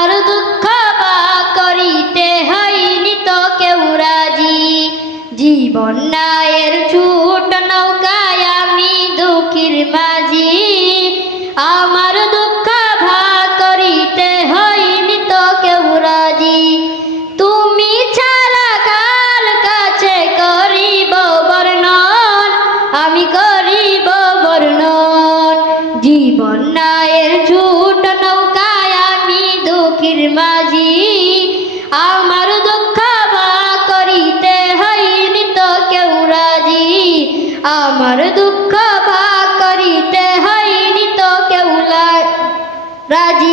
আমার দুঃখ বা করিতে হয়নি তো কেউ রাজি। জীবন নায়ের ছুট নৌকায় আমি দুঃখীর মাঝি। আমার দুঃখ ভা করিতে হয়নি তো কেউ রাজি। তুমি ছাড়া কাল কাছে করিব বর্ণন? আমি করিব বর্ণন। জীবন নায়ের আমার দুঃখ বা করিতে হয়নি তো কেউ রাজি। আমার দুঃখ বা করিতে হয়নি তো কেউ রাজি।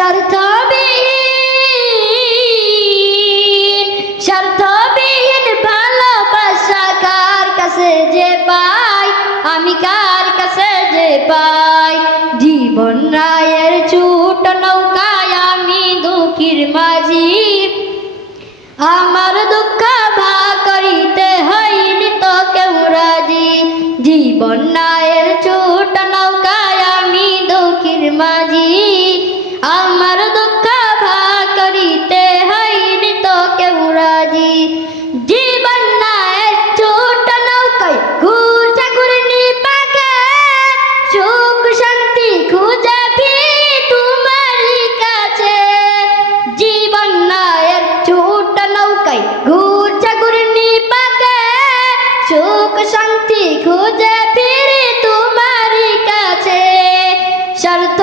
স্বার্থবিহীন স্বার্থবিহীন ভালোবাসা কার কাছে যে পাই? আমি কার কাছে যে পাই? জীবন রায়ের ছোট নৌকায় আমি দুঃখীর মাঝি। আমি সুখ শান্তি খুঁজে ফিরি তোমারই কাছে। শর্ত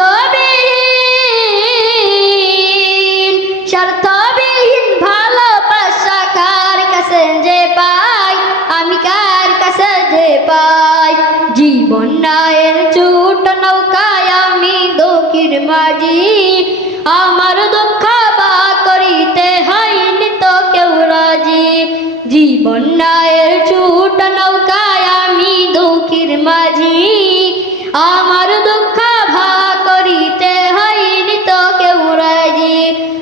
শর্তবিহীন ভালোবাসা কার কাছে যে পাই? আমি কার কাছে যে পাই? জীবন নায়ের ছোট নৌকায় আমি দক্ষির মাঝি, আমার দুঃখ